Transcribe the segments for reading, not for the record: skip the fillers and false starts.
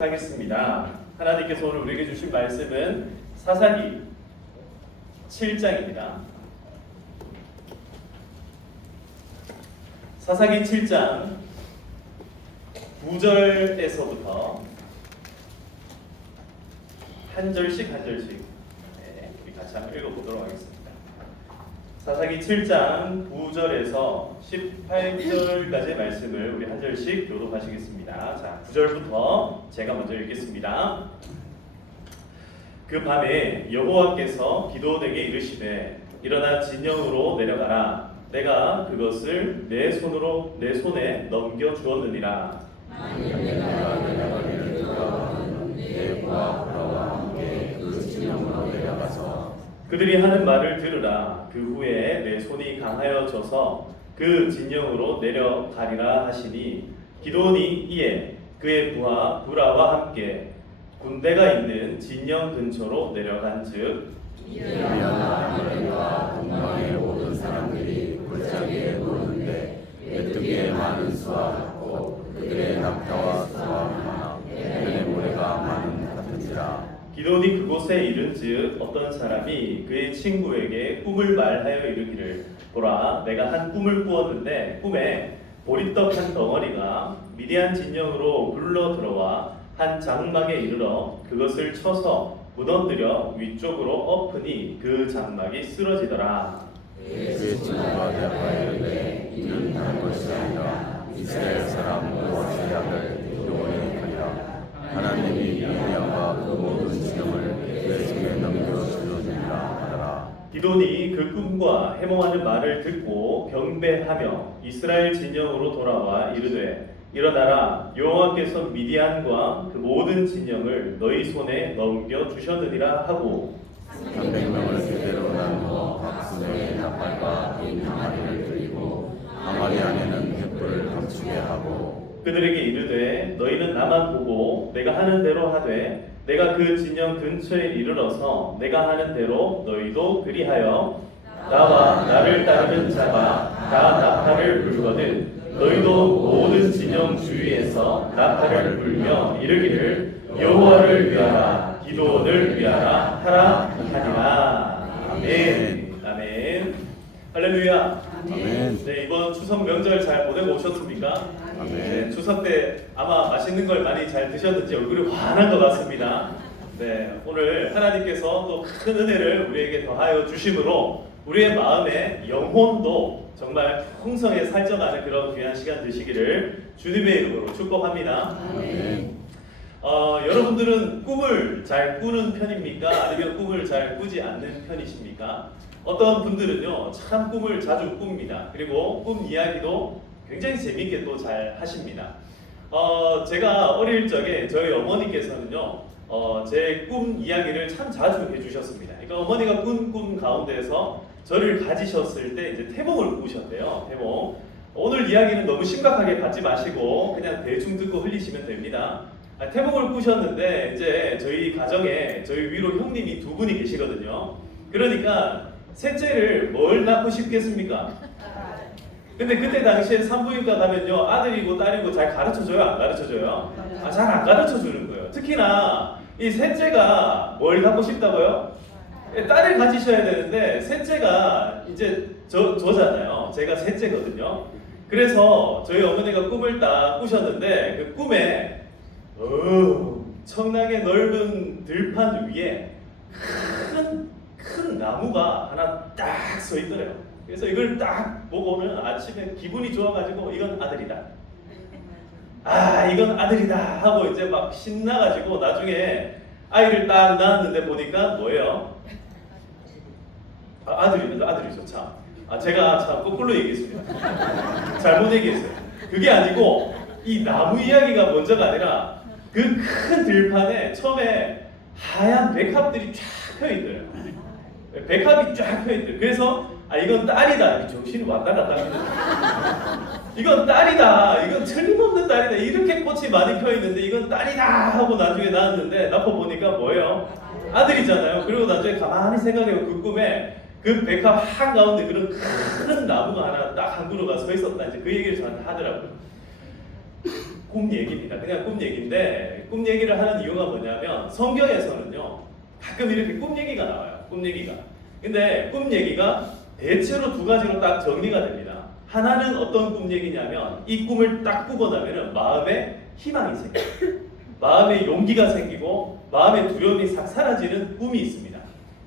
하겠습니다. 하나님께서 오늘 우리에게 주신 말씀은 사사기 7장입니다. 사사기 7장 9절에서부터 한 절씩 우리 같이 한번 읽어보도록 하겠습니다. 사사기 7장 9절에서 18절까지의 말씀을 우리 한 절씩 교독하시겠습니다. 자, 9절부터 제가 먼저 읽겠습니다. 그 밤에 여호와께서 기드온에게 이르시되 일어나 진영으로 내려가라. 내가 그것을 내 손에 넘겨 주었느니라. 그들이 하는 말을 들으라. 그 후에 내 손이 강하여져서 그 진영으로 내려가리라 하시니 기드온이 이에 그의 부하 부라와 함께 군대가 있는 진영 근처로 내려간즉 미디안 아말렉과 동방의 모든 사람들이 골짜기에 모르는데 메뚜기의 많은 수와 같고 그들의 낙타와 수와 많아 그들의 모래가 많은 같은지라. 기드온이 그곳에 이른즉 어떤 사람이 그의 친구에게 꿈을 말하여 이르기를 보라, 내가 한 꿈을 꾸었는데 꿈에 보리떡 한 덩어리가 미디안 진영으로 굴러 들어와 한 장막에 이르러 그것을 쳐서 무너뜨려 위쪽으로 엎으니 그 장막이 쓰러지더라. 그의 친구가 대답하여 이르되 이는 다른 것이 아니라 이스라엘 사람 여호와의 약을 기드온이 하리라. 하나님이 미디안과 그 모든 진영을 그의 손에 넘겨주려니라 하더라. 기드온이 그 꿈과 해몽하는 말을 듣고 경배하며 이스라엘 진영으로 돌아와 이르되 일어나라, 여호와께서 미디안과 그 모든 진영을 너희 손에 넘겨 주셨느니라 하고 300명을 그대로 나누어 각 손에 나팔과 긴 항아리를 들이고 항아리 안에는 횃불을 감추게 하고 그들에게 이르되 너희는 나만 보고 내가 하는 대로 하되 내가 그 진영 근처에 이르러서 내가 하는 대로 너희도 그리하여 나와 나를 따르는 자가 다 나팔을 불거든 너희도 모든 진영 주위에서 나팔을 불며 이르기를 여호와를 위하라 기드온을 위하라 하라 하니라. 아멘. 아멘. 할렐루야. 아멘. 네, 이번 추석 명절 잘 보내고 오셨습니까? 아멘. 네, 추석 때 아마 맛있는 걸 많이 잘 드셨는지 얼굴이 환한 것 같습니다. 네, 오늘 하나님께서 또 큰 은혜를 우리에게 더하여 주심으로 우리의 마음의 영혼도 정말 풍성에 살쪄가는 그런 귀한 시간 되시기를 주님의 이름으로 축복합니다. 아멘. 여러분들은 꿈을 잘 꾸는 편입니까? 아니면 꿈을 잘 꾸지 않는 편이십니까? 어떤 분들은요, 참 꿈을 자주 꿉니다. 그리고 꿈 이야기도 굉장히 재밌게 또 잘 하십니다. 제가 어릴 적에 저희 어머니께서는요, 제 꿈 이야기를 참 자주 해주셨습니다. 그러니까 어머니가 꾼 꿈 가운데서 저를 가지셨을 때 이제 태몽을 꾸셨대요. 태몽. 오늘 이야기는 너무 심각하게 받지 마시고 그냥 대충 듣고 흘리시면 됩니다. 태몽을 꾸셨는데 이제 저희 가정에 저희 위로 형님이 두 분이 계시거든요. 그러니까 셋째를 뭘 낳고 싶겠습니까? 근데 그때 당시에 산부인과 가면요, 아들이고 딸이고 잘 가르쳐줘요, 안 가르쳐줘요? 잘 안 가르쳐주는 거예요. 특히나 이 셋째가 뭘 갖고 싶다고요? 딸을 가지셔야 되는데 셋째가 이제 저잖아요. 제가 셋째거든요. 그래서 저희 어머니가 꿈을 딱 꾸셨는데 그 꿈에 청나게 넓은 들판 위에 큰 나무가 하나 딱 서 있더래요. 그래서 이걸 딱 보고는 아침에 기분이 좋아가지고 이건 아들이다. 이건 아들이다 하고 이제 막 신나가지고 나중에 아이를 딱 낳았는데 보니까 뭐예요? 아들이죠 참. 제가 참 거꾸로 얘기했습니다. 잘못 얘기했어요. 그게 아니고 이 나무 이야기가 먼저가 아니라 그 큰 들판에 처음에 하얀 백합들이 쫙 펴있더래요. 백합이 쫙 펴있더래요. 그래서 이건 딸이다. 정신이 왔다 갔다 합니다. 이건 딸이다. 이건 틀림없는 딸이다. 이렇게 꽃이 많이 펴있는데 이건 딸이다 하고 나중에 낳았는데 낳고보니까 뭐예요? 아들이잖아요. 그리고 나중에 가만히 생각해요. 그 꿈에 그 백합 한가운데 그런 큰 나무가 하나 딱 한 그루가 서 있었다. 이제 그 얘기를 저한테 하더라고요. 꿈 얘기입니다. 그냥 꿈 얘기인데 꿈 얘기를 하는 이유가 뭐냐면 성경에서는요 가끔 이렇게 꿈 얘기가 나와요. 꿈 얘기가. 근데 꿈 얘기가 대체로 두 가지로 딱 정리가 됩니다. 하나는 어떤 꿈 얘기냐면 이 꿈을 딱 꾸고 나면은 마음에 희망이 생겨요. 마음에 용기가 생기고 마음의 두려움이 싹 사라지는 꿈이 있습니다.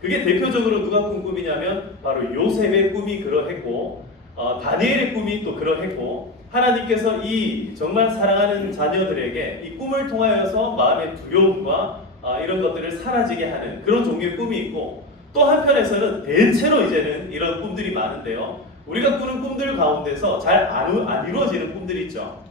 그게 대표적으로 누가 꾼 꿈이냐면 바로 요셉의 꿈이 그러했고 다니엘의 꿈이 또 그러했고 하나님께서 이 정말 사랑하는 자녀들에게 이 꿈을 통하여서 마음의 두려움과 이런 것들을 사라지게 하는 그런 종류의 꿈이 있고 또 한편에서는 대체로 이제는 이런 꿈들이 많은데요. 우리가 꾸는 꿈들 가운데서 잘 안 이루어지는 꿈들이 있죠.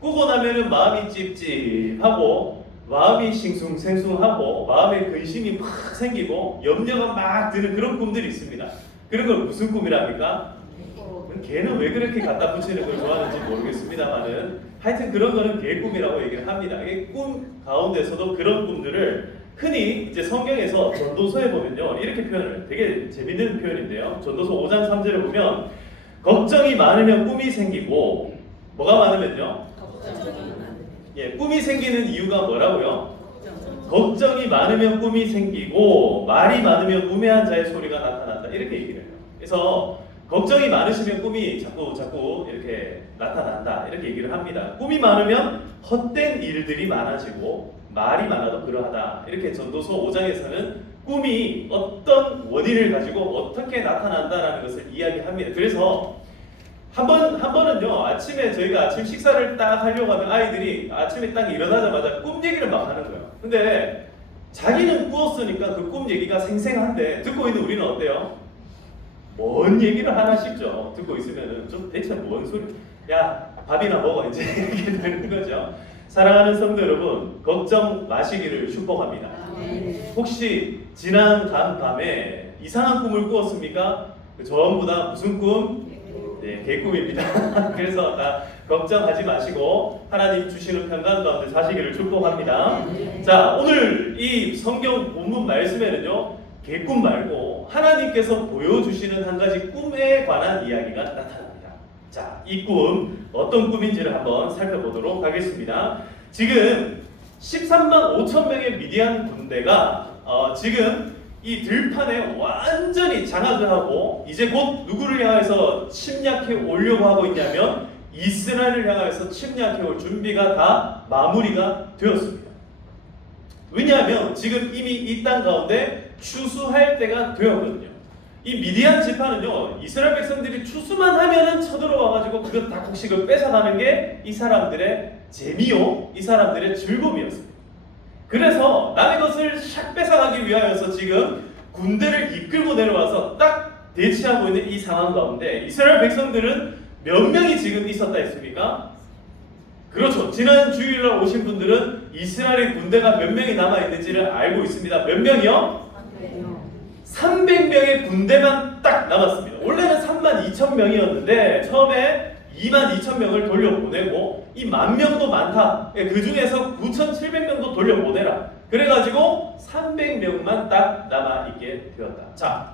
꾸고 나면은 마음이 찝찝하고 마음이 싱숭생숭하고 마음에 근심이 막 생기고 염려가 막 드는 그런 꿈들이 있습니다. 그런 걸 무슨 꿈이랍니까? 걔는 왜 그렇게 갖다 붙이는 걸 좋아하는지 모르겠습니다만은 하여튼 그런 거는 걔 꿈이라고 얘기를 합니다. 이게 꿈 가운데서도 그런 꿈들을 흔히 이제 성경에서 전도서에 보면요 이렇게 표현을 되게 재밌는 표현인데요. 전도서 5장 3절을 보면 걱정이 많으면 꿈이 생기고 뭐가 많으면요? 예, 꿈이 생기는 이유가 뭐라고요? 걱정이 많으면 꿈이 생기고 말이 많으면 우매한 자의 소리가 나타난다 이렇게 얘기를 해요. 그래서 걱정이 많으시면 꿈이 자꾸 이렇게 나타난다 이렇게 얘기를 합니다. 꿈이 많으면 헛된 일들이 많아지고 말이 많아도 그러하다 이렇게 전도서 5장에서는 꿈이 어떤 원인을 가지고 어떻게 나타난다라는 것을 이야기합니다. 그래서 한 번은요 아침에 저희가 아침 식사를 딱 하려고 하면 아이들이 아침에 딱 일어나자마자 꿈 얘기를 막 하는 거예요. 근데 자기는 꾸었으니까 그 꿈 얘기가 생생한데 듣고 있는 우리는 어때요? 뭔 얘기를 하나 싶죠. 듣고 있으면은 좀 대체 뭔 소리? 야 밥이나 먹어 이제 이렇게 되는 거죠. 사랑하는 성도 여러분, 걱정 마시기를 축복합니다. 혹시 지난 밤에 이상한 꿈을 꾸었습니까? 전부 다 무슨 꿈? 네, 개꿈입니다. 그래서 다 걱정하지 마시고 하나님 주시는 평강 가운데 사시기를 축복합니다. 자, 오늘 이 성경 본문 말씀에는요 개꿈 말고 하나님께서 보여주시는 한 가지 꿈에 관한 이야기가 나타납니다. 자, 이 꿈 어떤 꿈인지를 한번 살펴보도록 하겠습니다. 지금 13만 5천 명의 미디안 군대가 지금 이 들판에 완전히 장악을 하고 이제 곧 누구를 향해서 침략해 오려고 하고 있냐면 이스라엘을 향해서 침략해 올 준비가 다 마무리가 되었습니다. 왜냐하면 지금 이미 이 땅 가운데 추수할 때가 되었거든요. 이 미디안 지파는요 이스라엘 백성들이 추수만 하면은 쳐들어와가지고 그것 다 곡식을 뺏어가는 게 이 사람들의 재미요 이 사람들의 즐거움이었습니다. 그래서 남의 것을 샥 뺏어가기 위하여서 지금 군대를 이끌고 내려와서 딱 대치하고 있는 이 상황 가운데 이스라엘 백성들은 몇 명이 지금 있었다 했습니까? 그렇죠. 지난 주일날 오신 분들은 이스라엘의 군대가 몇 명이 남아있는지를 알고 있습니다. 몇 명이요? 300명의 군대만 딱 남았습니다. 원래는 32,000명이었는데 처음에 22,000명을 돌려보내고 이 10,000명도 많다. 그 중에서 9,700명도 돌려보내라. 그래가지고 300명만 딱 남아있게 되었다. 자,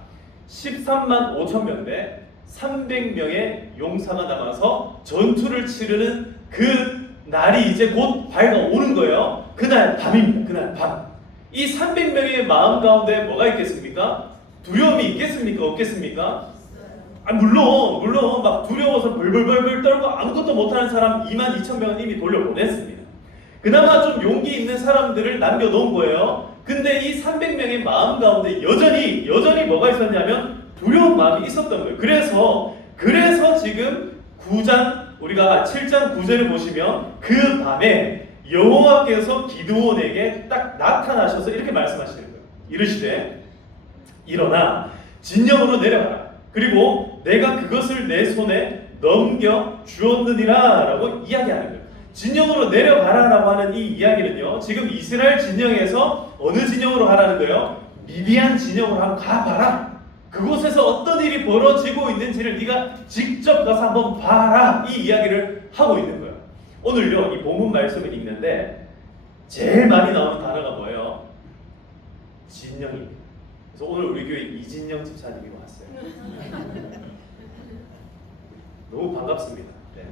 13만 5천명 대 300명의 용사가 남아서 전투를 치르는 그 날이 이제 곧 밝아오는 거예요. 그날 밤입니다. 그날 밤. 이 300명의 마음 가운데 뭐가 있겠습니까? 두려움이 있겠습니까? 없겠습니까? 물론 막 두려워서 벌벌벌 떨고 아무것도 못하는 사람 22,000명은 이미 돌려보냈습니다. 그나마 좀 용기 있는 사람들을 남겨놓은 거예요. 근데 이 300명의 마음 가운데 여전히 뭐가 있었냐면 두려운 마음이 있었던 거예요. 그래서 지금 9장 우리가 7장 9절을 보시면 그 밤에 여호와께서 기드온에게 딱 나타나셔서 이렇게 말씀하시는 거예요. 이르시되 일어나 진영으로 내려가라. 그리고 내가 그것을 내 손에 넘겨 주었느니라 라고 이야기하는 거예요. 진영으로 내려가라 라고 하는 이 이야기는요 지금 이스라엘 진영에서 어느 진영으로 가라는 거예요? 미디안 진영으로 한번 가봐라. 그곳에서 어떤 일이 벌어지고 있는지를 네가 직접 가서 한번 봐라. 이 이야기를 하고 있는 거예요. 오늘요 이 본문 말씀을 읽는데 제일 많이 나오는 단어가 뭐예요? 진영입니다. 그래서 오늘 우리 교회 이진영 집사님이 왔어요. 너무 반갑습니다. 네.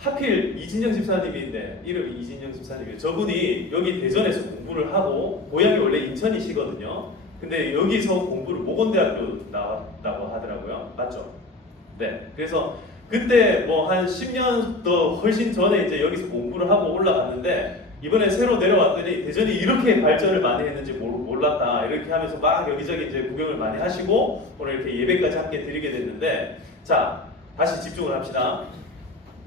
하필 이진영 집사님인데 이름이 이진영 집사님이에요. 저분이 여기 대전에서 공부를 하고 고향이 원래 인천이시거든요. 근데 여기서 공부를 모건대학교 나왔다고 하더라고요. 맞죠? 네. 그래서 그때 뭐 한 10년 더 훨씬 전에 이제 여기서 공부를 하고 올라갔는데 이번에 새로 내려왔더니 대전이 이렇게 발전을 많이 했는지 몰랐다 이렇게 하면서 막 여기저기 이제 구경을 많이 하시고 오늘 이렇게 예배까지 함께 드리게 됐는데, 자 다시 집중을 합시다.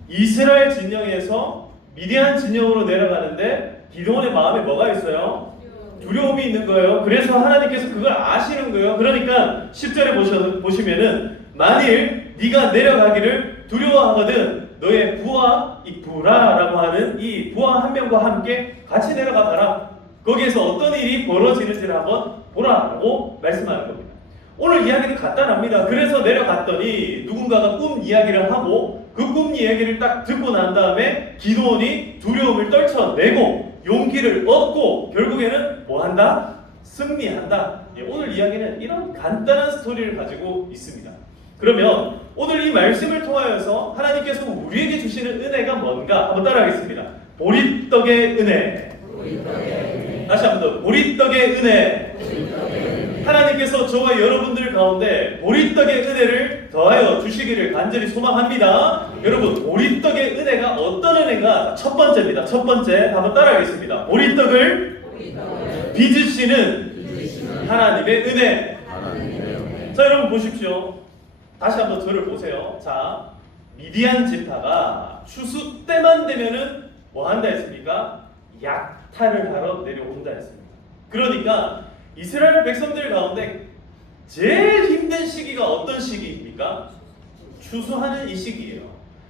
이스라엘 진영에서 미디안 진영으로 내려가는데 기드온의 마음에 뭐가 있어요? 두려움이 있는 거예요. 그래서 하나님께서 그걸 아시는 거예요. 그러니까 10절에 보시면은 만일 네가 내려가기를 두려워하거든 너의 부하 이 부라라고 하는 이 부하 한 명과 함께 같이 내려가 봐라. 거기에서 어떤 일이 벌어지는지를 한번 보라라고 말씀하는 겁니다. 오늘 이야기는 간단합니다. 그래서 내려갔더니 누군가가 꿈 이야기를 하고 그 꿈 이야기를 딱 듣고 난 다음에 기드온이 두려움을 떨쳐내고 용기를 얻고 결국에는 뭐 한다? 승리한다. 오늘 이야기는 이런 간단한 스토리를 가지고 있습니다. 그러면 오늘 이 말씀을 통하여서 하나님께서 우리에게 주시는 은혜가 뭔가 한번 따라하겠습니다. 보리떡의 은혜. 다시 한번 더. 보리떡의 은혜. 하나님께서 저와 여러분들 가운데 보리떡의 은혜를 더하여 주시기를 간절히 소망합니다. 여러분, 보리떡의 은혜가 어떤 은혜가? 첫 번째입니다. 첫 번째 한번 따라하겠습니다. 보리떡을 빚으시는 하나님의 은혜. 자, 여러분 보십시오. 다시 한번 저를 보세요. 자, 미디안 지파가 추수 때만 되면은 뭐 한다 했습니까? 약탈을 하러 내려온다 했습니다. 그러니까 이스라엘 백성들 가운데 제일 힘든 시기가 어떤 시기입니까? 추수하는 이 시기예요.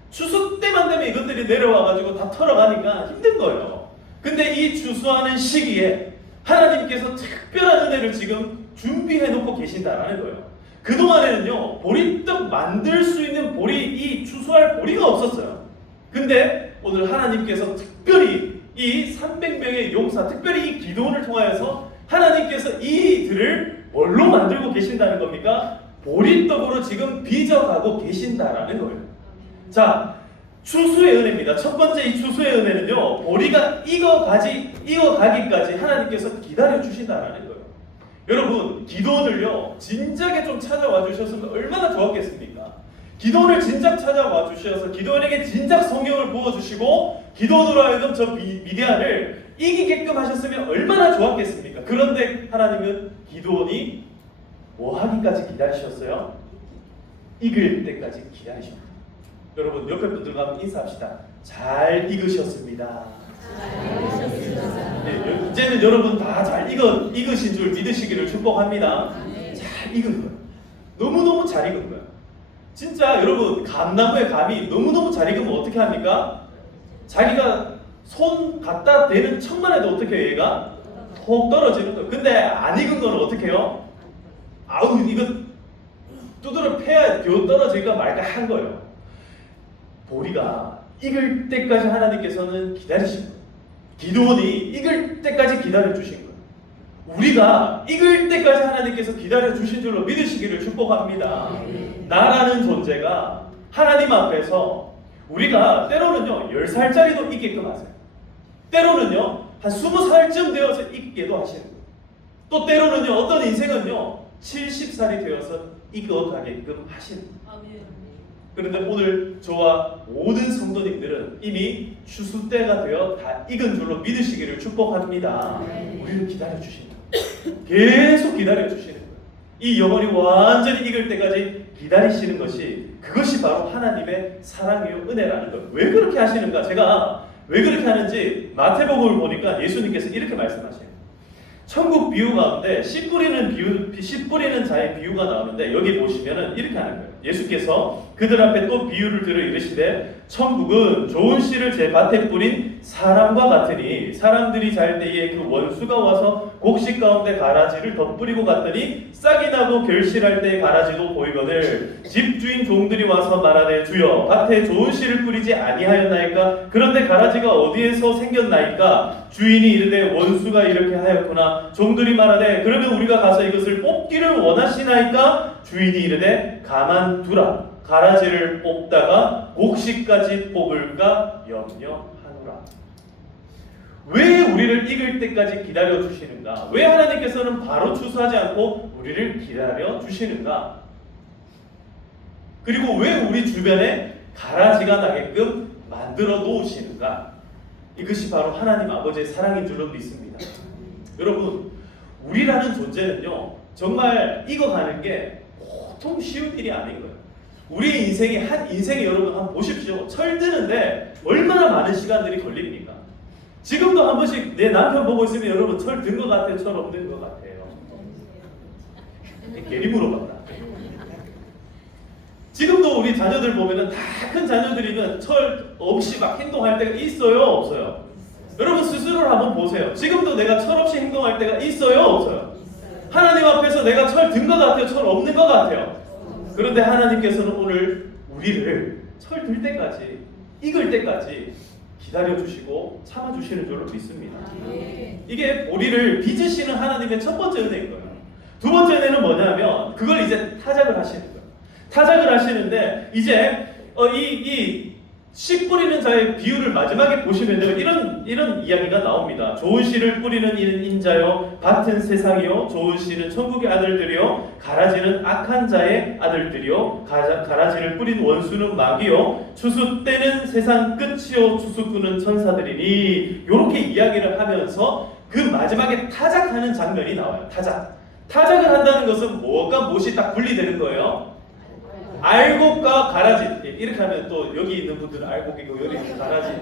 추수 때만 되면 이것들이 내려와가지고 다 털어가니까 힘든 거예요. 근데 이 추수하는 시기에 하나님께서 특별한 은혜를 지금 준비해 놓고 계신다라는 거예요. 그동안에는요, 보리떡 만들 수 있는 이 추수할 보리가 없었어요. 근데 오늘 하나님께서 특별히 이 300명의 용사, 특별히 이 기도원을 통하여서 하나님께서 이들을 뭘로 만들고 계신다는 겁니까? 보리떡으로 지금 빚어가고 계신다라는 거예요. 자, 추수의 은혜입니다. 첫 번째 이 추수의 은혜는요, 보리가 익어가기까지 하나님께서 기다려 주신다라는 거예요. 여러분, 기도원을요 진작에 좀 찾아와 주셨으면 얼마나 좋았겠습니까? 기도원을 진작 찾아와 주셔서 기도원에게 진작 성령을 부어주시고 기도원으로 하여금 저 미디안을 이기게끔 하셨으면 얼마나 좋았겠습니까? 그런데 하나님은 기도원이 뭐 하기까지 기다리셨어요? 익을 때까지 기다리셨습니다. 여러분, 옆에 분들과 한번 인사합시다. 잘 익으셨습니다. 네, 이제는 여러분 다 잘 익으신 줄 믿으시기를 축복합니다. 잘 익은 거예요. 너무너무 잘 익은 거예요. 진짜 여러분, 감나무의 감이 너무너무 잘 익으면 어떻게 합니까? 자기가 손 갖다 대는 척만 해도 어떻게 해요? 얘가 톡 떨어지는 거예요. 근데 안 익은 거는 어떻게 해요? 아우, 이거 두드러 패야 겨우 떨어질까 말까 한 거예요. 보리가 익을 때까지 하나님께서는 기다리신 거예요. 기도원이 익을 때까지 기다려주신 거예요. 우리가 익을 때까지 하나님께서 기다려주신 줄로 믿으시기를 축복합니다. 나라는 존재가 하나님 앞에서 우리가 때로는요 10살짜리도 익게끔 하세요. 때로는요 한 20살쯤 되어서 익게도 하시는 거예요. 또 때로는요 어떤 인생은요 70살이 되어서 익어가게끔 하시는 거예요. 그런데 오늘 저와 모든 성도님들은 이미 추수 때가 되어 다 익은 줄로 믿으시기를 축복합니다. 우리를 기다려주시는 거예요. 계속 기다려주시는 거예요. 이 영혼이 완전히 익을 때까지 기다리시는 그것이 바로 하나님의 사랑이요 은혜라는 거예요. 왜 그렇게 하시는가? 제가 왜 그렇게 하는지 마태복음을 보니까 예수님께서 이렇게 말씀하세요. 천국 비유 가운데 씨 뿌리는 자의 비유가 나오는데 여기 보시면은 이렇게 하는 거예요. 예수께서 그들 앞에 또 비유를 들어 이르시되 천국은 좋은 씨를 제 밭에 뿌린 사람과 같으니 사람들이 잘 때에 그 원수가 와서 곡식 가운데 가라지를 덧뿌리고 갔더니 싹이 나고 결실할 때 가라지도 보이거늘 집주인 종들이 와서 말하되 주여 밭에 좋은 씨를 뿌리지 아니하였나이까? 그런데 가라지가 어디에서 생겼나이까? 주인이 이르되 원수가 이렇게 하였구나. 종들이 말하되 그러면 우리가 가서 이것을 뽑기를 원하시나이까? 주인이 이르되 가만두라. 가라지를 뽑다가 곡식까지 뽑을까 염려하노라. 왜 우리를 익을 때까지 기다려 주시는가? 왜 하나님께서는 바로 추수하지 않고 우리를 기다려 주시는가? 그리고 왜 우리 주변에 가라지가 나게끔 만들어 놓으시는가? 이것이 바로 하나님 아버지의 사랑인 줄로 믿습니다. 여러분, 우리라는 존재는요, 정말 익어가는 게 보통 쉬운 일이 아닌 거예요. 우리 인생이 여러분 한번 보십시오. 철 드는데 얼마나 많은 시간들이 걸립니까? 지금도 한 번씩 내 남편 보고 있으면 여러분 철 든 것 같아요? 철 없는 것 같아요? 괜히 물어봤다. 지금도 우리 자녀들 보면은 다 큰 자녀들이면 철 없이 막 행동할 때가 있어요? 없어요? 여러분 스스로를 한번 보세요. 지금도 내가 철 없이 행동할 때가 있어요? 없어요? 하나님 앞에서 내가 철 든 것 같아요? 철 없는 것 같아요? 그런데 하나님께서는 오늘 우리를 철 들 때까지, 익을 때까지 기다려주시고 참아주시는 줄로 믿습니다. 이게 우리를 빚으시는 하나님의 첫 번째 은혜인 거예요. 두 번째 은혜는 뭐냐면 그걸 이제 타작을 하시는 거예요. 타작을 하시는데 이제 씨 뿌리는 자의 비유를 마지막에 보시면요, 이런 이야기가 나옵니다. 좋은 씨를 뿌리는 이는 인자요, 밭은 세상이요, 좋은 씨는 천국의 아들들이요, 가라지는 악한 자의 아들들이요, 가라지를 뿌린 원수는 마귀요, 추수 때는 세상 끝이요, 추수꾼은 천사들이니. 이렇게 이야기를 하면서 그 마지막에 타작하는 장면이 나와요. 타작을 한다는 것은 뭐가 무엇이 딱 분리되는 거예요? 알곡과 가라지. 이렇게 하면 또 여기 있는 분들은 알곡이고 여기 있는 가라지.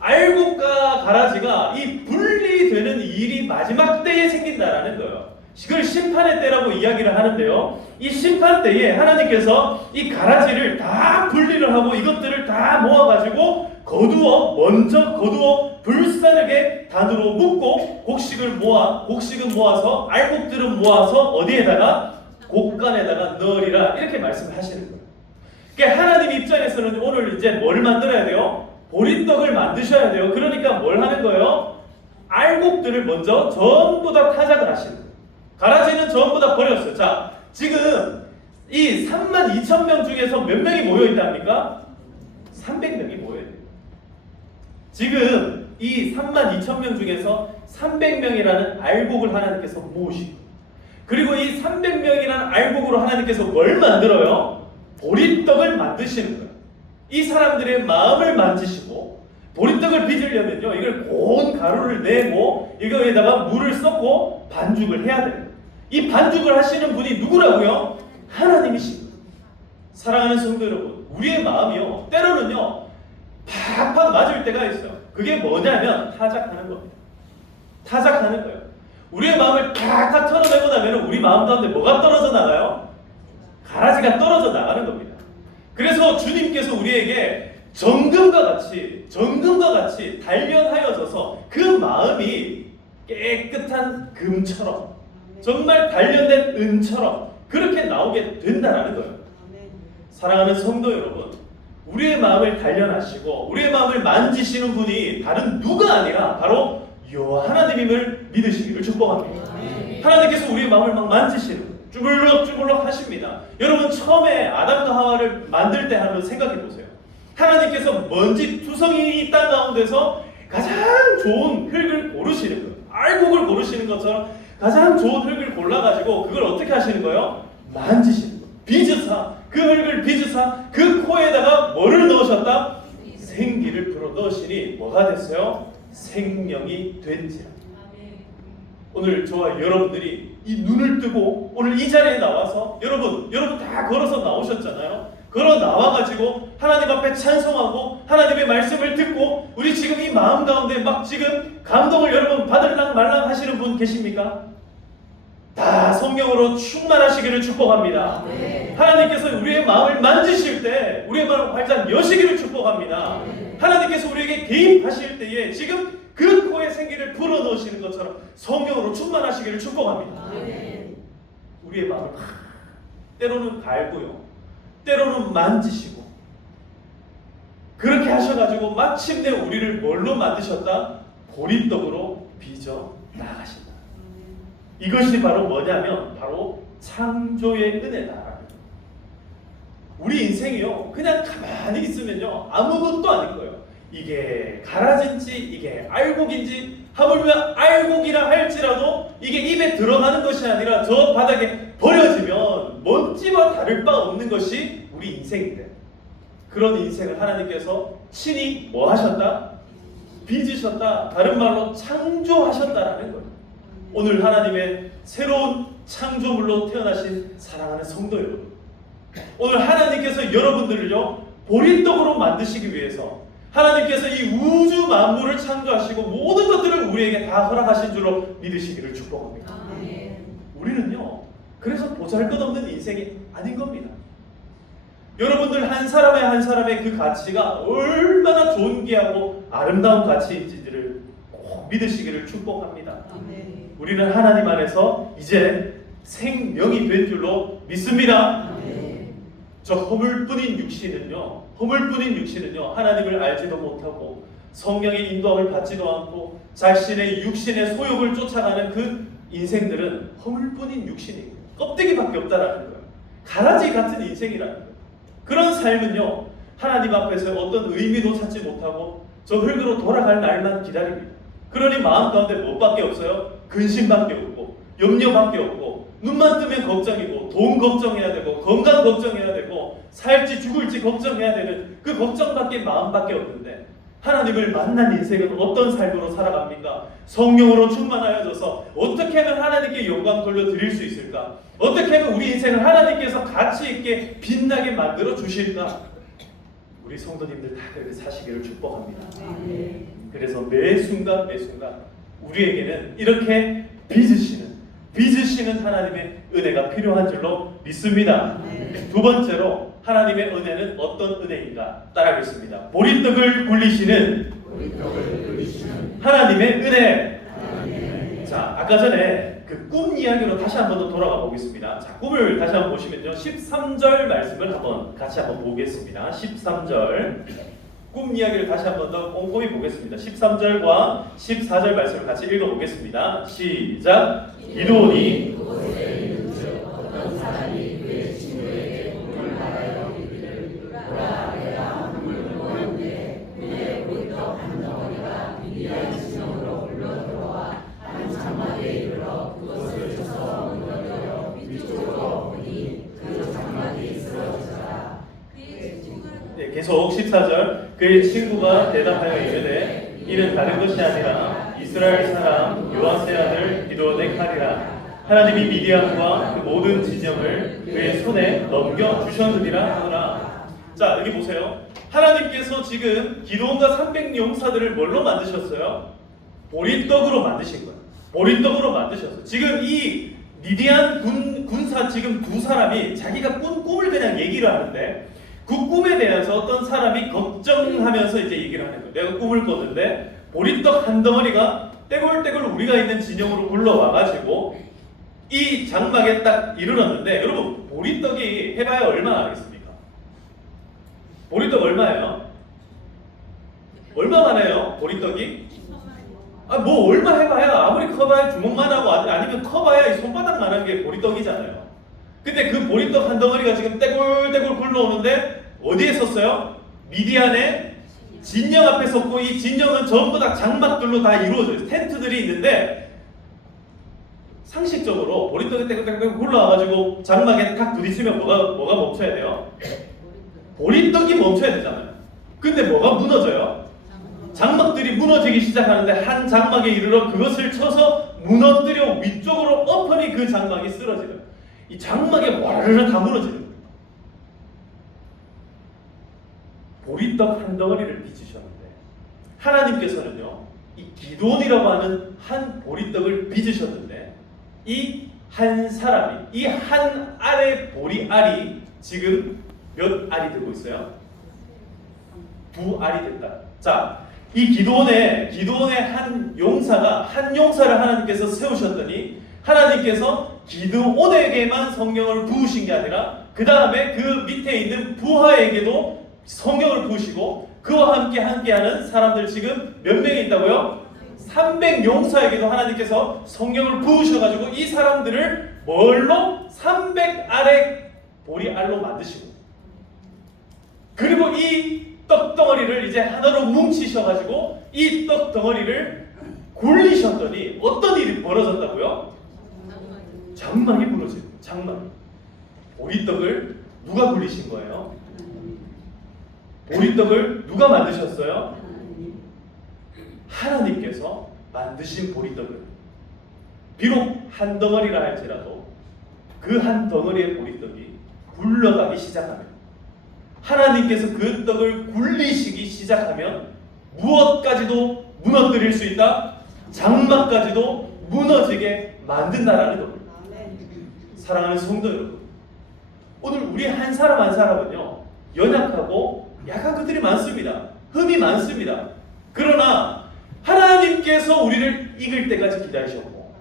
알곡과 가라지가 이 분리되는 일이 마지막 때에 생긴다라는 거예요. 이걸 심판의 때라고 이야기를 하는데요. 이 심판 때에 하나님께서 이 가라지를 다 분리를 하고 이것들을 다 모아가지고 먼저 거두어 불사르게 단으로 묶고 곡식은 모아서 알곡들은 모아서 어디에다가 곡간에다가 넣으리라, 이렇게 말씀하시는 거예요. 그러니까 하나님 입장에서는 오늘 이제 뭘 만들어야 돼요? 보리떡을 만드셔야 돼요. 그러니까 뭘 하는 거예요? 알곡들을 먼저 전부 다 타작을 하시는 거예요. 가라지는 전부 다 버렸어요. 자, 지금 이 32,000명 중에서 몇 명이 모여 있답니까? 300명이 모여 있어요. 지금 이 32,000명 중에서 300명이라는 알곡을 하나님께서 모으시고, 그리고 이 300명이라는 알곡으로 하나님께서 뭘 만들어요? 보리떡을 만드시는 거예요. 이 사람들의 마음을 만지시고, 보리떡을 빚으려면요, 이걸 고운 가루를 내고 이거에다가 물을 섞고 반죽을 해야 돼요. 이 반죽을 하시는 분이 누구라고요? 하나님이십니다. 사랑하는 성도 여러분, 우리의 마음이요, 때로는요 팍팍 맞을 때가 있어요. 그게 뭐냐면 타작하는 겁니다. 타작하는 거예요. 우리의 마음을 팍팍 털어내고 나면 우리 마음 가운데 뭐가 떨어져 나가요? 가라지가 떨어져 나가는 겁니다. 그래서 주님께서 우리에게 정금과 같이 단련하여져서 그 마음이 깨끗한 금처럼, 정말 단련된 은처럼 그렇게 나오게 된다는 거예요. 사랑하는 성도 여러분, 우리의 마음을 단련하시고 우리의 마음을 만지시는 분이 다른 누가 아니라 바로 여호와 하나님임을 믿으시기를 축복합니다. 하나님께서 우리의 마음을 막 만지시는 거예요. 주물럭주물럭 하십니다. 여러분, 처음에 아담과 하와를 만들 때 한번 생각해 보세요. 하나님께서 먼지 투성이 땅 가운데서 가장 좋은 흙을 고르시는 거예요. 알곡을 고르시는 것처럼 가장 좋은 흙을 골라가지고 그걸 어떻게 하시는 거예요? 만지시는 거예요. 그 흙을 빚으사 그 코에다가 뭐를 넣으셨다? 생기를 불어 넣으시니 뭐가 됐어요? 생명이 된지라. 오늘 저와 여러분들이 이 눈을 뜨고 오늘 이 자리에 나와서 여러분 다 걸어서 나오셨잖아요. 걸어 나와가지고 하나님 앞에 찬송하고 하나님의 말씀을 듣고 우리 지금 이 마음 가운데 막 지금 감동을 여러분 받을랑 말랑 하시는 분 계십니까? 다 성령으로 충만하시기를 축복합니다. 하나님께서 우리의 마음을 만지실 때 우리의 마음을 활짝 여시기를 축복합니다. 하나님께서 우리에게 개입하실 때에 지금 그 코에 생기를 불어넣으시는 것처럼 성령으로 충만하시기를 축복합니다. 우리의 마음을 때로는 갈고요, 때로는 만지시고 그렇게 하셔가지고 마침내 우리를 뭘로 만드셨다? 보리떡으로 빚어 나가신다. 이것이 바로 뭐냐면 바로 창조의 은혜다. 우리 인생이요, 그냥 가만히 있으면요 아무것도 아닐 거예요. 이게 가라진지 이게 알곡인지, 하물며 알곡이라 할지라도 이게 입에 들어가는 것이 아니라 저 바닥에 버려지면 먼지와 다를 바 없는 것이 우리 인생인데, 그런 인생을 하나님께서 친히 뭐 하셨다? 빚으셨다. 다른 말로 창조하셨다라는 거예요. 오늘 하나님의 새로운 창조물로 태어나신 사랑하는 성도 여러분, 오늘 하나님께서 여러분들을요 보리떡으로 만드시기 위해서 하나님께서 이 우주 만물을 창조하시고 모든 것들을 우리에게 다 허락하신 줄로 믿으시기를 축복합니다. 우리는요 그래서 보잘것없는 인생이 아닌 겁니다. 여러분들 한 사람의 한 사람의 그 가치가 얼마나 존귀하고 아름다운 가치인지를 꼭 믿으시기를 축복합니다. 우리는 하나님 안에서 이제 생명이 된 줄로 믿습니다. 저 허물뿐인 육신은요 하나님을 알지도 못하고 성령의 인도함을 받지도 않고 자신의 육신의 소욕을 쫓아가는 그 인생들은 허물뿐인 육신이고 껍데기밖에 없다라는 거예요. 가라지 같은 인생이라는 거예요. 그런 삶은요 하나님 앞에서 어떤 의미도 찾지 못하고 저 흙으로 돌아갈 날만 기다립니다. 그러니 마음 가운데 무엇밖에 없어요? 근심밖에 없고 염려밖에 없고, 눈만 뜨면 걱정이고, 돈 걱정해야 되고, 건강 걱정해야 되고, 살지 죽을지 걱정해야 되는 그 걱정밖에 마음밖에 없는데, 하나님을 만난 인생은 어떤 삶으로 살아갑니까? 성령으로 충만하여져서 어떻게 하면 하나님께 영광 돌려드릴 수 있을까? 어떻게 하면 우리 인생을 하나님께서 가치 있게 빛나게 만들어 주실까? 우리 성도님들 다 그렇게 사시기를 축복합니다. 그래서 매 순간 우리에게는 이렇게 빚으시는 하나님의 은혜가 필요한 줄로 믿습니다. 두 번째로 하나님의 은혜는 어떤 은혜인가 따라하겠습니다. 보리떡을 굴리시는 하나님의 은혜. 자, 아까 전에 그 꿈 이야기로 다시 한 번 더 돌아가 보겠습니다. 자, 꿈을 다시 한번 보시면요 13절 말씀을 같이 한번 보겠습니다. 13절 꿈 이야기를 다시 한 번 더 꼼꼼히 보겠습니다. 13절과 14절 말씀을 같이 읽어보겠습니다. 시작. 기드온이 어떤 사람이 그의 친구에게 꿈을 말하여 이르기를 보라, 내가 꿈을 꾸었는데 그의 보리떡 한 덩어리가 미디안 지명으로 굴러들어와 한 장막에 이르러 그것을 쳐서 무너뜨려 위쪽으로 보니 그 장막이 쓰러지더라. 네, 계속 14절. 그의 친구가 대답하여 이르되 이는 다른 것이 아니라 이스라엘 사람 요아스의 아들 기드온의 칼이라. 하나님이 미디안과 그 모든 진영을 그의 손에 넘겨주셨느니라 하노라. 자, 여기 보세요. 하나님께서 지금 기드온과 300용사들을 뭘로 만드셨어요? 보리떡으로 만드신 거예요. 보리떡으로 만드셨어요. 지금 이 미디안 군사 지금 두 사람이 자기가 꾼 꿈을 그냥 얘기를 하는데, 그 꿈에 대해서 어떤 사람이 걱정하면서 이제 얘기를 하는 거예요. 내가 꿈을 꿨는데 보리떡 한 덩어리가 떼굴떼굴 우리가 있는 진영으로 굴러와가지고 이 장막에 딱 이르렀는데, 여러분 보리떡이 해봐야 얼마나 하겠습니까? 보리떡 얼마예요? 얼마만 해요? 보리떡이? 뭐 얼마 해봐야 아무리 커봐야 주먹만 하고 아니면 커봐야 이 손바닥만한 게 보리떡이잖아요. 근데 그 보리떡 한 덩어리가 지금 떼굴떼굴 굴러오는데 어디에 섰어요? 미디안의 진영 앞에 섰고, 이 진영은 전부 다 장막들로 다 이루어져요. 텐트들이 있는데 상식적으로 보리떡이 떼굴떼굴 굴러와가지고 장막에 탁 부딪히면 뭐가 멈춰야 돼요? 보리떡이 멈춰야 되잖아요. 근데 뭐가 무너져요? 장막들이 무너지기 시작하는데 한 장막에 이르러 그것을 쳐서 무너뜨려 위쪽으로 엎으니 그 장막이 쓰러지는, 이 장막에 와르르 다 무너지는 거예요. 보리떡 한 덩어리를 빚으셨는데 하나님께서는요 이 기드온이라고 하는 한 보리떡을 빚으셨는데, 이 한 사람이, 이 한 알의 보리알이 지금 몇 알이 되고 있어요? 2알이 됐다. 자, 이 기드온의 한 용사를 하나님께서 세우셨더니, 하나님께서 기드온에게만 성령을 부으신 게 아니라 그 다음에 그 밑에 있는 부하에게도 성령을 부으시고, 그와 함께하는 사람들 지금 몇 명이 있다고요? 300용사에게도 하나님께서 성령을 부으셔가지고 이 사람들을 뭘로? 300알의 보리알로 만드시고, 그리고 이 떡덩어리를 이제 하나로 뭉치셔가지고 이 떡덩어리를 굴리셨더니 어떤 일이 벌어졌다고요? 장막이 무너져요. 장막. 보리떡을 누가 굴리신 거예요? 보리떡을 누가 만드셨어요? 하나님께서 만드신 보리떡을, 비록 한 덩어리라 할지라도 그 한 덩어리의 보리떡이 굴러가기 시작하면, 하나님께서 그 떡을 굴리시기 시작하면 무엇까지도 무너뜨릴 수 있다? 장막까지도 무너지게 만든다라는 겁니다. 사랑하는 성도 여러분, 오늘 우리 한 사람 한 사람은요, 연약하고 약한 것들이 많습니다. 흠이 많습니다. 그러나 하나님께서 우리를 이길 때까지 기다리셨고,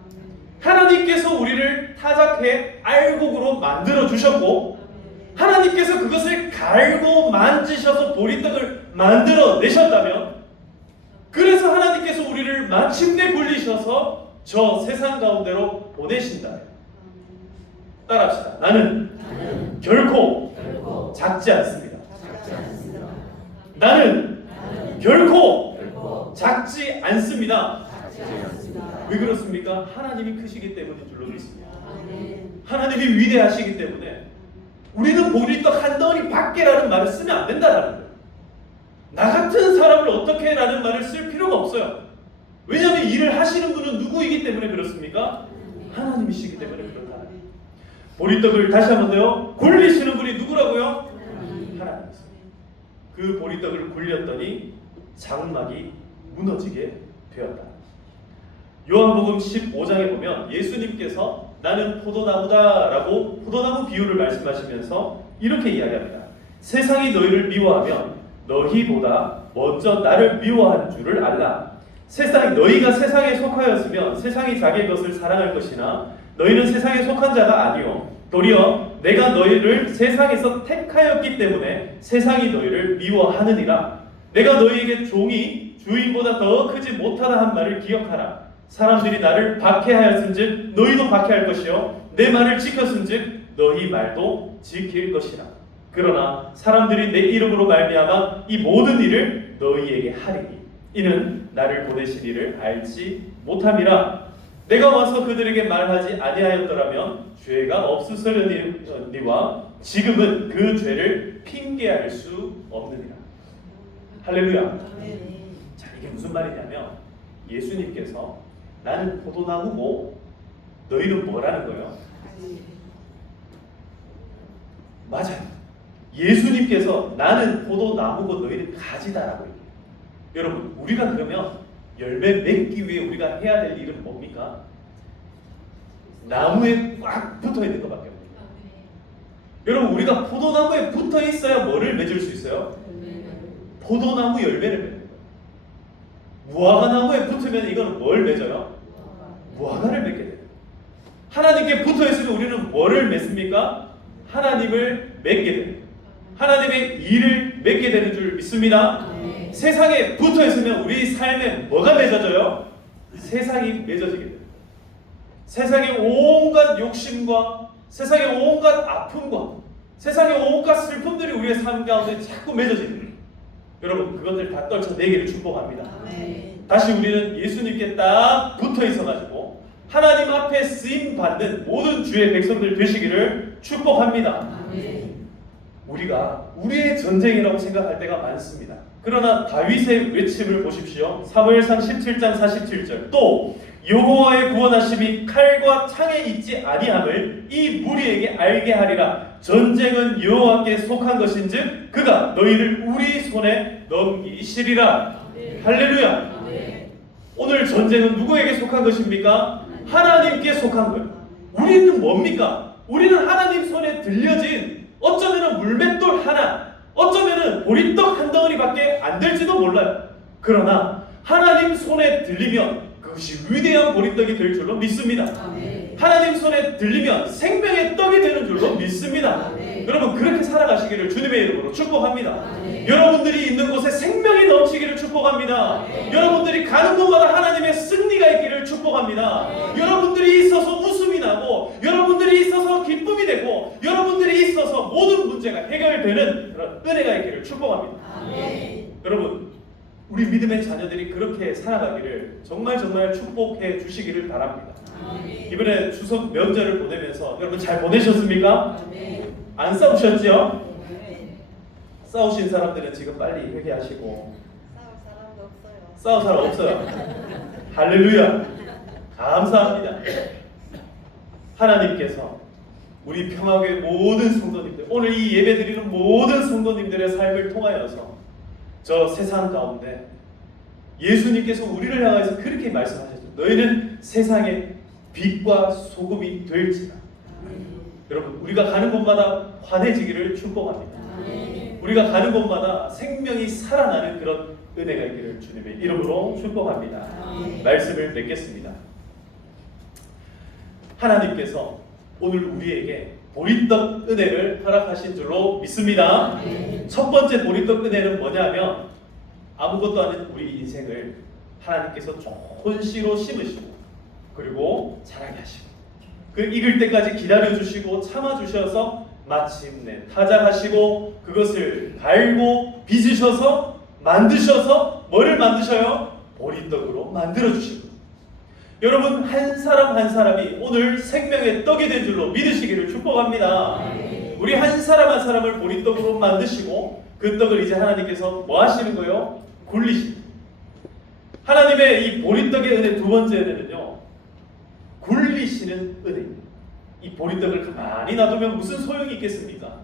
하나님께서 우리를 타작해 알곡으로 만들어 주셨고, 하나님께서 그것을 갈고 만지셔서 보리떡을 만들어 내셨다면, 그래서 하나님께서 우리를 마침내 굴리셔서 저 세상 가운데로 보내신다. 따라합시다. 나는 결코 작지 않습니다. 나는 결코 작지 않습니다. 왜 그렇습니까? 하나님이 크시기 때문인 줄로 믿습니다. 하나님이 위대하시기 때문에 우리는 보리떡 한 덩어리 밖에라는 말을 쓰면 안 된다라는 거예요. 나 같은 사람을 어떻게 라는 말을 쓸 필요가 없어요. 왜냐하면 일을 하시는 분은 누구이기 때문에 그렇습니까? 하나님이시기 때문에 그렇다. 보리떡을 다시 한번 더요, 굴리시는 분이 누구라고요? 하나님이세요. 그 보리떡을 굴렸더니 장막이 무너지게 되었다. 요한복음 15장에 보면 예수님께서 나는 포도나무다 라고 포도나무 비유를 말씀하시면서 이렇게 이야기합니다. 세상이 너희를 미워하면 너희보다 먼저 나를 미워한 줄을 알라. 너희가 세상에 속하였으면 세상이 자기의 것을 사랑할 것이나 너희는 세상에 속한 자가 아니요 도리어 내가 너희를 세상에서 택하였기 때문에 세상이 너희를 미워하느니라. 내가 너희에게 종이 주인보다 더 크지 못하다 한 말을 기억하라. 사람들이 나를 박해하였은즉 너희도 박해할 것이요 내 말을 지켰은즉 너희 말도 지킬 것이라. 그러나 사람들이 내 이름으로 말미암아 이 모든 일을 너희에게 하리니 이는 나를 보내신 이를 알지 못함이라. 내가 와서 그들에게 말하지 아니하였더라면 죄가 없으서려니와 지금은 그 죄를 핑계할 수 없느니라. 할렐루야. 자, 이게 무슨 말이냐면 예수님께서 나는 포도나무고 너희는 뭐라는 거예요? 맞아요. 예수님께서 나는 포도나무고 너희는 가지다라고 얘기해요. 여러분, 우리가 그러면 열매 맺기 위해 우리가 해야 될 일은 뭡니까? 나무에 꽉 붙어 있는 것밖에 없습니다. 여러분, 우리가 포도나무에 붙어 있어야 뭐를 맺을 수 있어요? 포도나무 열매를 맺는 거예요. 무화과나무에 붙으면 이건 뭘 맺어요? 무화과를 맺게 돼요. 하나님께 붙어 있으면 우리는 뭐를 맺습니까? 하나님을 맺게 돼요. 하나님의 일을 맺게 되는 줄 믿습니다. 세상에 붙어 있으면 우리 삶에 뭐가 맺어져요? 세상이 맺어지게 돼요. 세상의 온갖 욕심과 세상의 온갖 아픔과 세상의 온갖 슬픔들이 우리의 삶 가운데 자꾸 맺어지는 거예요. 여러분, 그것들 다 떨쳐내기를 축복합니다. 다시 우리는 예수님께 딱 붙어 있어가지고 하나님 앞에 쓰임 받는 모든 주의 백성들 되시기를 축복합니다. 우리가 우리의 전쟁이라고 생각할 때가 많습니다. 그러나 다윗의 외침을 보십시오. 사무엘상 17장 47절. 또 여호와의 구원하심이 칼과 창에 있지 아니함을 이 무리에게 알게 하리라. 전쟁은 여호와께 속한 것인즉 그가 너희를 우리 손에 넘기시리라. 할렐루야. 오늘 전쟁은 누구에게 속한 것입니까? 하나님께 속한 거예요. 우리는 뭡니까? 우리는 하나님 손에 들려진 어쩌면 물맷돌 하나, 어쩌면 보리떡 한 덩어리밖에 안 될지도 몰라요. 그러나 하나님 손에 들리면 그것이 위대한 보리떡이 될 줄로 믿습니다. 하나님 손에 들리면 생명의 떡이 되는 줄로 믿습니다. 여러분, 그렇게 살아가시기를 주님의 이름으로 축복합니다. 여러분들이 있는 곳에 생명이 넘치기를 축복합니다. 여러분들이 가는 곳마다 하나님의 승리가 있기를 축복합니다. 여러분들이 있어서 웃음이 나고 여러분들이 있어서 기쁨이 되고 여러분들이 있어서 모든 문제가 해결되는 그런 은혜가 있기를 축복합니다. 여러분, 우리 믿음의 자녀들이 그렇게 살아가기를 정말 축복해 주시기를 바랍니다. 이번에 추석 명절을 보내면서 여러분 잘 보내셨습니까? 안 싸우셨죠? 싸우신 사람들은 지금 빨리 회개하시고 싸울 사람 없어요. 할렐루야. 감사합니다. 하나님께서 우리 평화교회 모든 성도님들, 오늘 이 예배 드리는 모든 성도님들의 삶을 통하여서 저 세상 가운데 예수님께서 우리를 향해서 그렇게 말씀하셨죠. 너희는 세상의 빛과 소금이 될지라. 여러분, 우리가 가는 곳마다 환해지기를 축복합니다. 우리가 가는 곳마다 생명이 살아나는 그런 은혜가 있기를 주님의 이름으로 축복합니다. 말씀을 맺겠습니다. 하나님께서 오늘 우리에게 보리떡 은혜를 허락하신 줄로 믿습니다. 첫 번째 보리떡 은혜는 뭐냐면 아무것도 아닌 우리 인생을 하나님께서 좋은 씨로 심으시고 그리고 자라게 하시고 그 익을 때까지 기다려주시고 참아주셔서 마침내 타작하시고 그것을 갈고 빚으셔서 만드셔서 뭐를 만드셔요? 보리떡으로 만들어주시고 여러분 한 사람 한 사람이 오늘 생명의 떡이 된 줄로 믿으시기를 축복합니다. 우리 한 사람 한 사람을 보리떡으로 만드시고 그 떡을 이제 하나님께서 뭐 하시는 거예요? 굴리시는 하나님의 이 보리떡의 은혜 두 번째 은혜는요 굴리시는 은혜입니다. 이 보리떡을 가만히 놔두면 무슨 소용이 있겠습니까?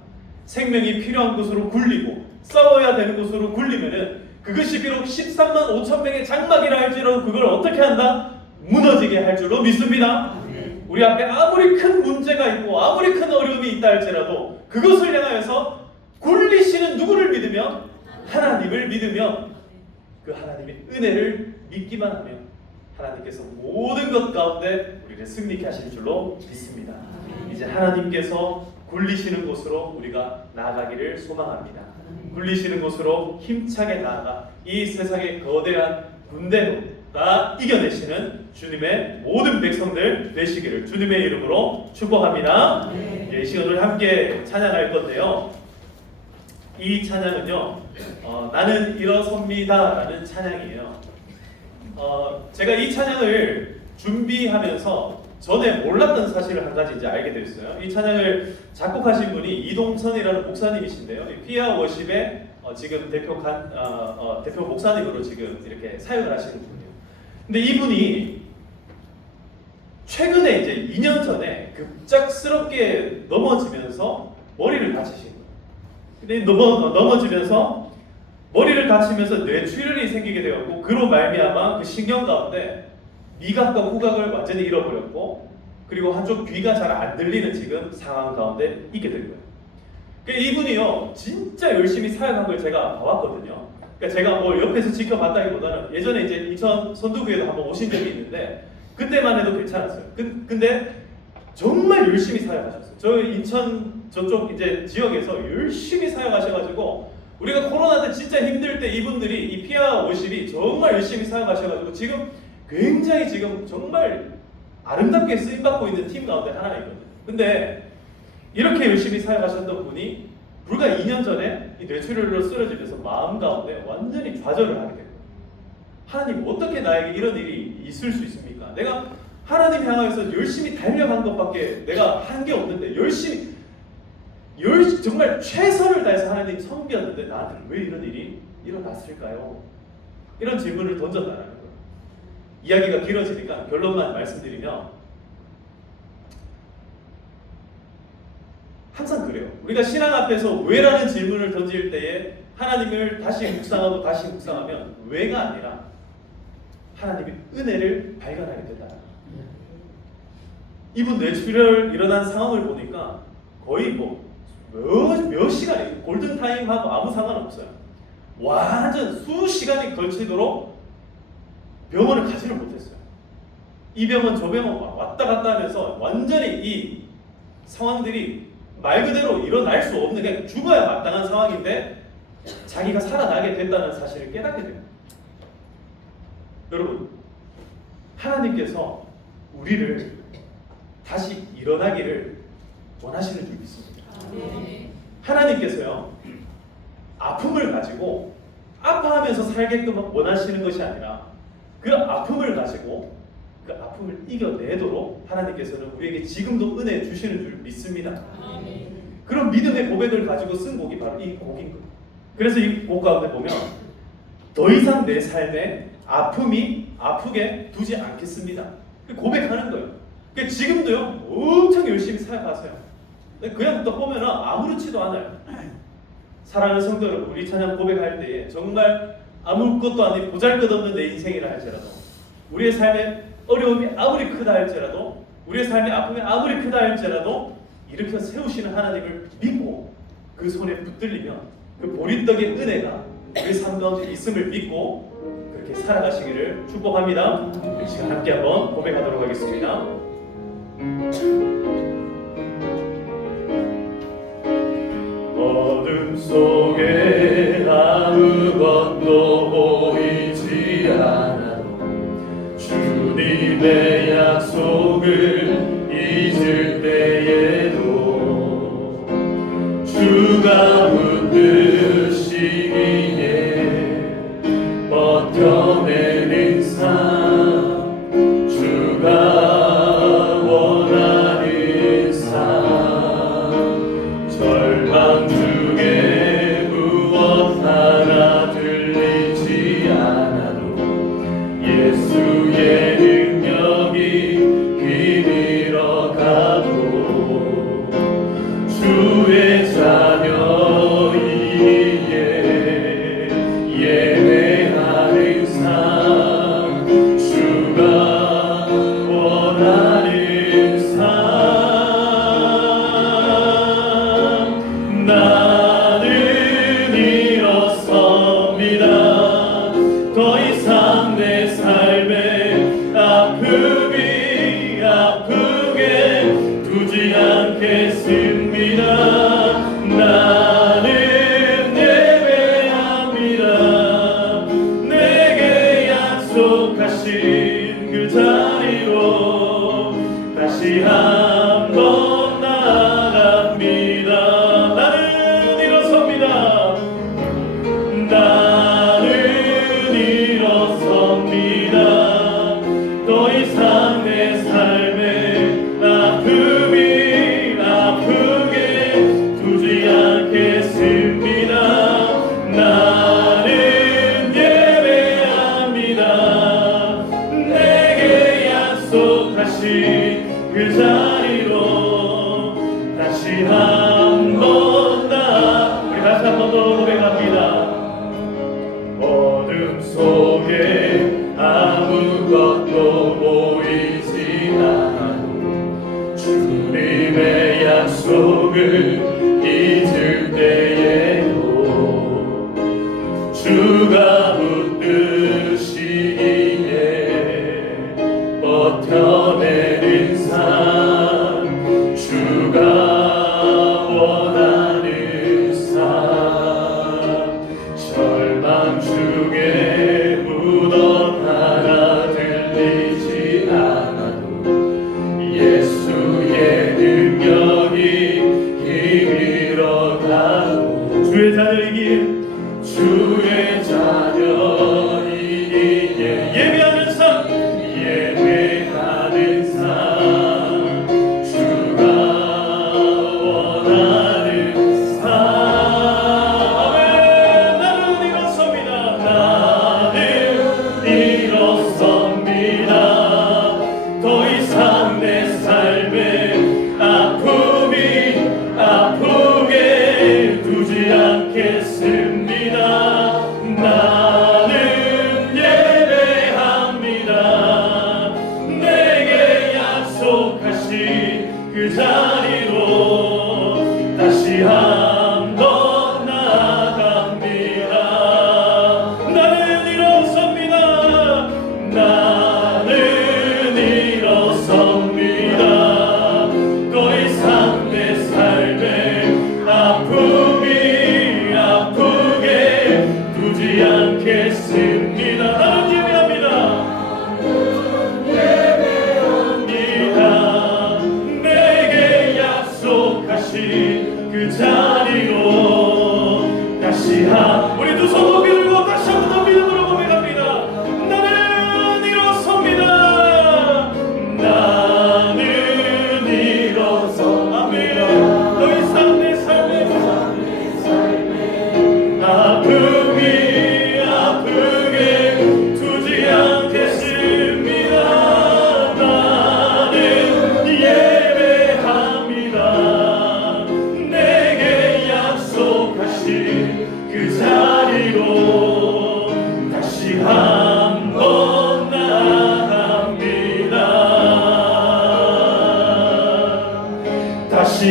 생명이 필요한 곳으로 굴리고 싸워야 되는 곳으로 굴리면은 그것이 비록 13만 5천 명의 장막이라 할지라도 그걸 어떻게 한다? 무너지게 할 줄로 믿습니다. 우리 앞에 아무리 큰 문제가 있고 아무리 큰 어려움이 있다 할지라도 그것을 향하여서 굴리시는 누구를 믿으면 하나님을 믿으면 그 하나님의 은혜를 믿기만 하면 하나님께서 모든 것 가운데 우리를 승리케 하실 줄로 믿습니다. 이제 하나님께서 굴리시는 곳으로 우리가 나아가기를 소망합니다. 굴리시는 곳으로 힘차게 나아가 이 세상의 거대한 군대도 다 이겨내시는 주님의 모든 백성들 되시기를 주님의 이름으로 축복합니다. 이 시간을 함께 찬양할 건데요. 이 찬양은요 나는 일어섭니다 라는 찬양이에요. 제가 이 찬양을 준비하면서 전에 몰랐던 사실을 한 가지 이제 알게 됐어요. 이 찬양을 작곡하신 분이 이동선이라는 목사님이신데요. 피아 워십의 지금 대표 목사님으로 지금 이렇게 사역을 하시는 분이에요. 근데 이분이 최근에 이제 2년 전에 급작스럽게 넘어지면서 머리를 다치신 거예요. 근데 넘어지면서 머리를 다치면서 뇌출혈이 생기게 되었고 그로 말미암아 그 신경 가운데 미각과 후각을 완전히 잃어버렸고 그리고 한쪽 귀가 잘 안 들리는 지금 상황 가운데 있게 된 거예요. 그러니까 이분이요 진짜 열심히 사역한 걸 제가 봐왔거든요. 그러니까 제가 뭐 옆에서 지켜봤다기보다는 예전에 이제 인천 선두교회도 한번 오신 적이 있는데 그때만 해도 괜찮았어요. 근데 정말 열심히 사역하셨어요. 저 인천 저쪽 이제 지역에서 열심히 사역하셔가지고 우리가 코로나 때 진짜 힘들 때 이분들이 이 피아 워십이 정말 열심히 사역하셔가지고 지금 굉장히 지금 정말 아름답게 쓰임받고 있는 팀 가운데 하나이거든요. 근데 이렇게 열심히 사역하셨던 분이 불과 2년 전에 이 뇌출혈로 쓰러지면서 마음 가운데 완전히 좌절을 하게 된 거예요. 하나님 어떻게 나에게 이런 일이 있을 수 있습니까? 내가 하나님 향해서 열심히 달려간 것밖에 내가 한 게 없는데 열심히 정말 최선을 다해서 하나님 섬겼는데 나한테 왜 이런 일이 일어났을까요? 이런 질문을 던졌다는 거예요. 이야기가 길어지니까 결론만 말씀드리면 항상 그래요. 우리가 신앙 앞에서 왜라는 질문을 던질 때에 하나님을 다시 묵상하면 왜가 아니라 하나님의 은혜를 발견하게 된다. 이분 뇌출혈 일어난 상황을 보니까 거의 몇 시간이 골든타임하고 아무 상관없어요. 완전 수시간이 걸치도록 병원을 가지를 못했어요. 이 병원 저 병원 왔다 갔다 하면서 완전히 이 상황들이 말 그대로 일어날 수 없는 그냥 죽어야 마땅한 상황인데 자기가 살아나게 된다는 사실을 깨닫게 됩니다. 여러분 하나님께서 우리를 다시 일어나기를 원하시는 줄 믿습니다. 하나님께서요, 아픔을 가지고 아파하면서 살게끔 원하시는 것이 아니라 그 아픔을 가지고 그 아픔을 이겨내도록 하나님께서는 우리에게 지금도 은혜 주시는 줄 믿습니다. 그런 믿음의 고백을 가지고 쓴 곡이 바로 이 곡인 거예요. 그래서 이 곡 가운데 보면 더 이상 내 삶에 아픔이 아프게 두지 않겠습니다. 고백하는 거예요. 그러니까 지금도요 엄청 열심히 살아가세요. 그냥 또 보면 아무렇지도 않아요. 사랑하는 성도 여러분, 우리 찬양 고백할 때에 정말 아무것도 아닌 보잘것없는 내 인생이라 할지라도, 우리의 삶의 어려움이 아무리 크다 할지라도, 우리의 삶의 아픔이 아무리 크다 할지라도 일으켜 세우시는 하나님을 믿고 그 손에 붙들리면 그 보리떡의 은혜가 우리 삶 가운데 있음을 믿고 그렇게 살아가시기를 축복합니다. 이 시간 함께 한번 고백하도록 하겠습니다. 어둠 속에 아무것도 보이지 않아도 주님의 약속을 잊을 때에도 주가 붙드시기에 버텨내는 삶, 주가 원하는 삶, 절망 중에 무엇 하나 들리지 않아도 예수의 능력이 힘들어 가도 주의 자녀이기에 예배하는 삶, 주가 원하는 삶, 나는 일어섭니다. 더 이상 내 삶에 아픔이 아프게 두지 않겠습니다. 나는 예배합니다. 내게 약속하신 그 자리로 다시 한번 나갑니다. 나는 일어섭니다. 나는 일어섭니다. 더 이상 내 삶에 아픔이 아프게 두지 않겠습니다. 나는 예배합니다. 내게 약속하신 그 자리로 다시 한번 우리 다시 한번 더 고백합니다. 어둠 속에 아무것도 보이지 않아도 주님의 약속을 잊을 때에도 주가 붙드시기에 버텨내는 삶, 주가 원하는 삶, 절망 중에 무엇 하나 들리지 않아도 예수의 능력이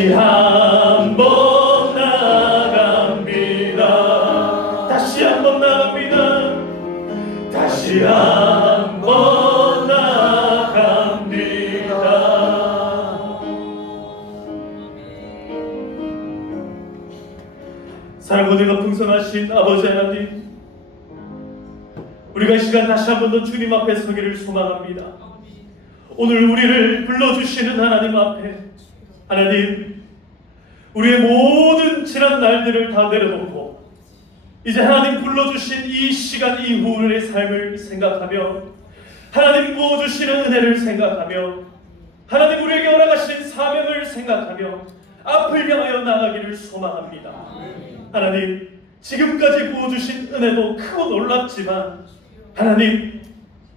다시 한번 나갑니다. 다시 한번 나갑니다. 다시 한번 나갑니다. 사랑보다가 풍성하신 아버지 하나님, 우리가 이 시간 다시 한 번 더 주님 앞에 서기를 소망합니다. 오늘 우리를 불러주시는 하나님 앞에, 하나님, 우리의 모든 지난 날들을 다 내려놓고 이제 하나님 불러주신 이 시간 이후의 삶을 생각하며, 하나님 부어주시는 은혜를 생각하며, 하나님 우리에게 허락하신 사명을 생각하며 앞을 향하여 나가기를 소망합니다. 하나님, 지금까지 부어주신 은혜도 크고 놀랍지만 하나님,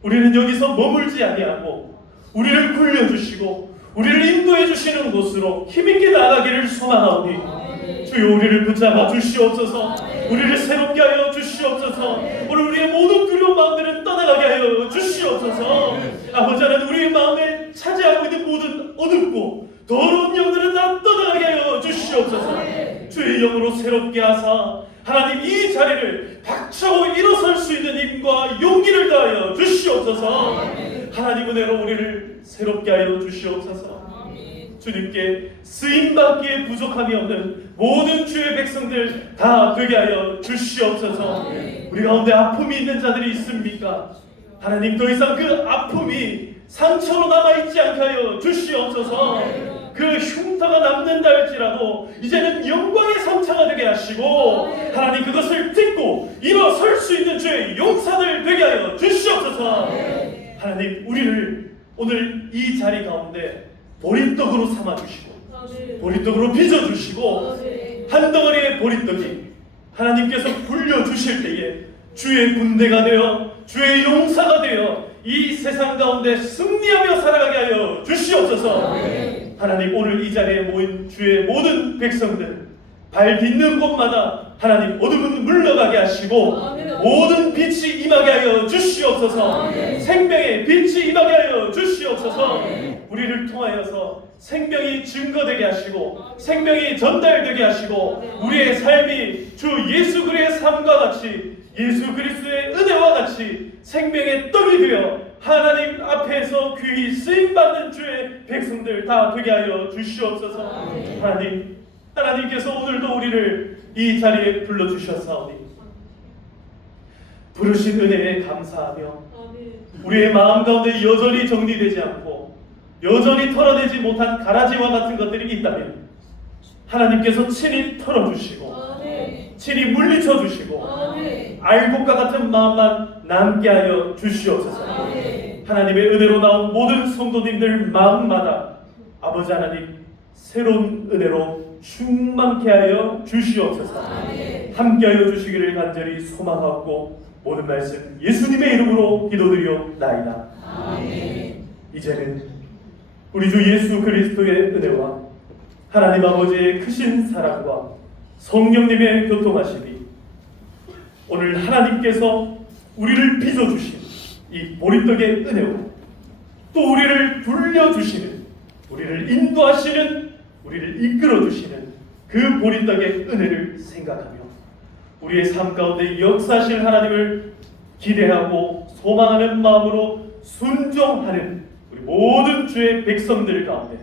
우리는 여기서 머물지 아니하고 우리를 굴려주시고 우리를 인도해 주시는 곳으로 힘있게 나가기를 소망하오니 주여 우리를 붙잡아 주시옵소서. 우리를 새롭게 하여 주시옵소서. 오늘 우리의 모든 두려운 마음들은 떠나가게 하여 주시옵소서. 아버지 하나님, 우리의 마음에 차지하고 있는 모든 어둡고 더러운 영들은 다 떠나가게 하여 주시옵소서. 주의 영으로 새롭게 하사 하나님 이 자리를 박차고 일어설 수 있는 힘과 용기를 다하여 주시옵소서. 하나님 은혜로 우리를 새롭게 하여 주시옵소서. 주님께 쓰임받기에 부족함이 없는 모든 주의 백성들 다 되게 하여 주시옵소서. 우리 가운데 아픔이 있는 자들이 있습니까? 하나님, 더 이상 그 아픔이 상처로 남아있지 않게 하여 주시옵소서. 그 흉터가 남는다 할지라도 이제는 영광의 상처가 되게 하시고 하나님 그것을 딛고 일어설 수 있는 주의 용사들 되게 하여 주시옵소서. 하나님, 우리를 오늘 이 자리 가운데 보리떡으로 삼아주시고 보리떡으로 빚어주시고 한 덩어리의 보리떡이 하나님께서 불려주실 때에 주의 군대가 되어 주의 용사가 되어 이 세상 가운데 승리하며 살아가게 하여 주시옵소서. 하나님, 오늘 이 자리에 모인 주의 모든 백성들 발 딛는 곳마다 하나님 어둠은 물러가게 하시고 모든 빛이 임하게 하여 주시옵소서. 생명의 빛이 임하게 하여 주시옵소서. 우리를 통하여서 생명이 증거되게 하시고 생명이 전달되게 하시고 우리의 삶이 주 예수 그리스도의 삶과 같이 예수 그리스도의 은혜와 같이 생명의 떡이 되어 하나님 앞에서 귀히 쓰임받는 주의 백성들 다 되게 하여 주시옵소서. 하나님, 하나님께서 오늘도 우리를 이 자리에 불러주셨사오니 부르신 은혜에 감사하며 우리의 마음 가운데 여전히 정리되지 않고 여전히 털어내지 못한 가라지와 같은 것들이 있다면 하나님께서 친히 털어주시고 친히 물리쳐주시고 알곡과 같은 마음만 남게 하여 주시옵소서. 하나님의 은혜로 나온 모든 성도님들 마음마다 아버지 하나님 새로운 은혜로 충만케 하여 주시옵소서. 함께하여 주시기를 간절히 소망하고 모든 말씀 예수님의 이름으로 기도드리옵나이다. 이제는 우리 주 예수 그리스도의 은혜와 하나님 아버지의 크신 사랑과 성령님의 교통하심이 오늘 하나님께서 우리를 빚어주신 이 보리떡의 은혜와 또 우리를 불려주시는 우리를 인도하시는 우리를 이끌어주시는 그 보리떡의 은혜를 생각하며 우리의 삶 가운데 역사하실 하나님을 기대하고 소망하는 마음으로 순종하는 우리 모든 주의 백성들 가운데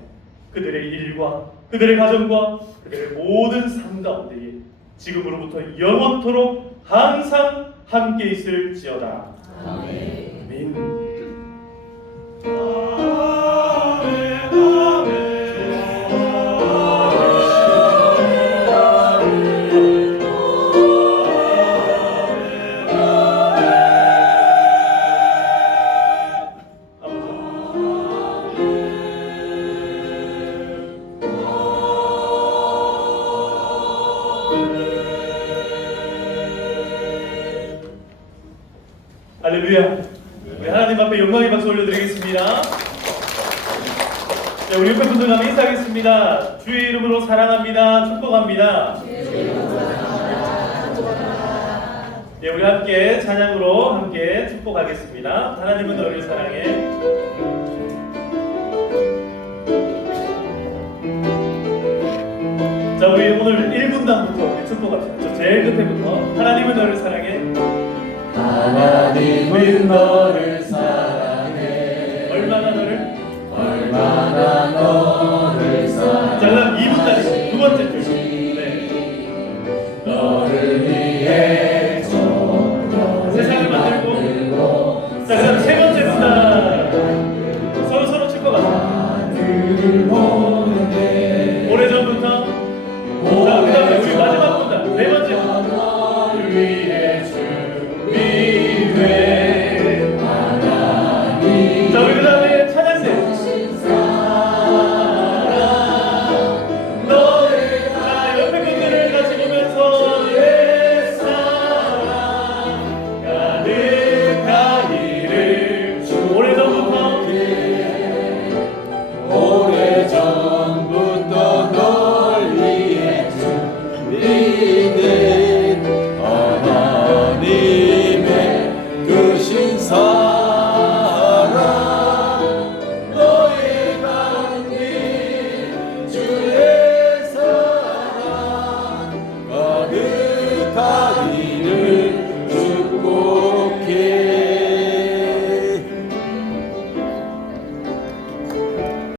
그들의 일과 그들의 가정과 그들의 모든 삶 가운데에 지금으로부터 영원토록 항상 함께 있을지어다. 아멘. 할렐루야. 우리 하나님 앞에 영광의 박수 올려드리겠습니다. 네, 우리 옆에 분들 한번 인사하겠습니다. 주의 이름으로 사랑합니다. 축복합니다. 네, 우리 함께 찬양으로 함께 축복하겠습니다. 하나님은 너를 사랑해. 우리 오늘 1분단부터 축복합시다. 저 제일 끝에부터 하나님은 너를 사랑해. 하나님은 너를 사랑해